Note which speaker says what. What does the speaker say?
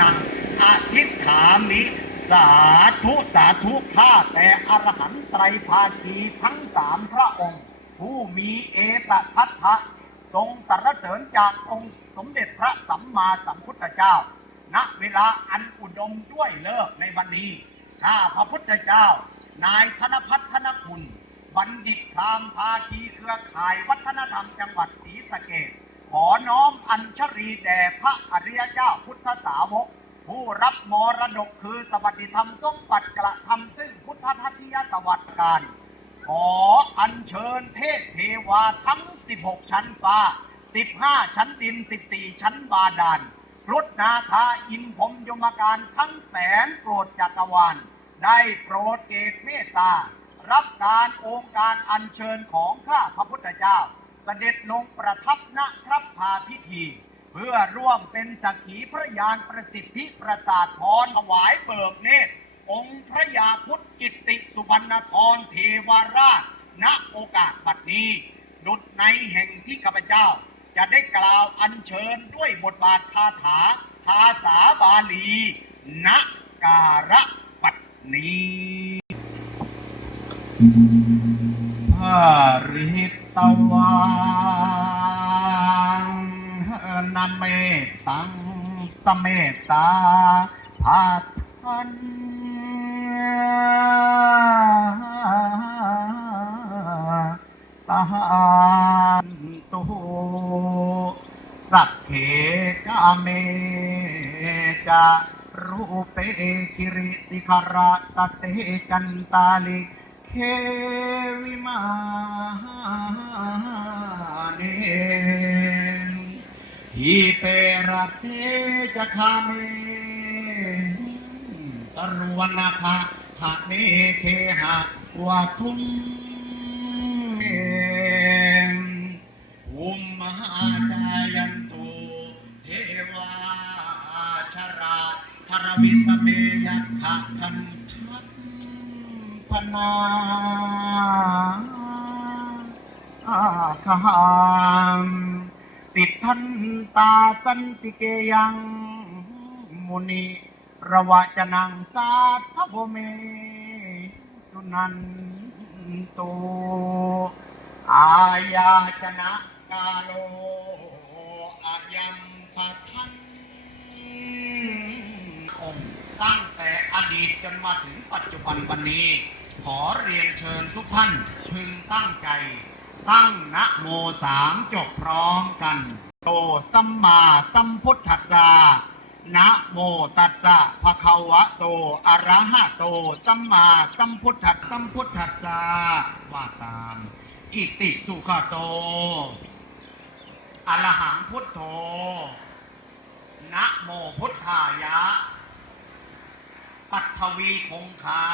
Speaker 1: นังอธิษฐามิสาธุสาธุข้าแต่อรหันตไตรภาคีทั้งสามพระองค์ ผู้มีเอตทัตถะทรงสรรเสริญจากองค์สมเด็จพระสัมมาสัมพุทธเจ้า ณเวลาอันอุดมด้วยเลิกในวันนี้ข้าพระพุทธเจ้า นายธนพัฒนคุณ บัณฑิตพรามภาคีเครือข่ายวัฒนธรรมจังหวัดศรีสะเกษ ขอน้อมอัญชรีแด่พระอริยเจ้าพุทธสาวก ผู้รับมรดกคือสวัสดิธรรมสมบัติกระทำซึ่งพุทธทัตติยสวัสดิการ ขออัญเชิญเทพเทวาทั้ง 16 ชั้นฟ้า 15 ชั้นดิน 14 ชั้นบาดาลรุดนาคาอินพรมยมการทั้งแสนโปรดจักรวาล ได้โปรดเกตเมตตา รับการองค์การอัญเชิญของข้าพระพุทธเจ้า เสด็จลงประทับณพระ พาพิธี เพื่อร่วมเป็นสักขีพระยานประสิทธิประสาทพรถวายเบิกเนตร องค์พระยาพุทธกิตติสุบรรณพรเทวราช ณโอกาสบัดนี้ ดุจในแห่งที่ข้าพเจ้า จะได้กล่าวอัญเชิญด้วยบทบาทคาถาภาษาบาลีณการะบัดนี้พระริตวัง นาเมตังสเมตาภาทันตาหันตุสักเขกาเมจะรูเปกิริติคาระตเตกันตาลิเควิมา ฮิเปรตเทจะคาเมตรวนาคาหะเมเคหะวะทุมอภูมิมหาจายันตุเทวาชราธรวิสเมยัคขะคันทัตพนาอาคาม ติดทันตาสันติเกยังมุนีระวะจนังสาทโภเมสุนันตุอายาชนะกาโลอายังปัทันองค์ตั้งแต่อดีตจนมาถึงปัจจุบันวันนี้ ขอเรียนเชิญทุกท่านพึงตั้งใจ ตั้งนะโมสามจบพร้อมกัน โตสัมมาสัมพุทธัสสะนะโมตัสสะภะคะวะโตอะระหะโตสัมมาสัมพุทธัสสัมพุทธัสสะว่าตาม อิติสุขโตอะระหังพุทโธนะโมพุทธายะ ปัทวีคงคา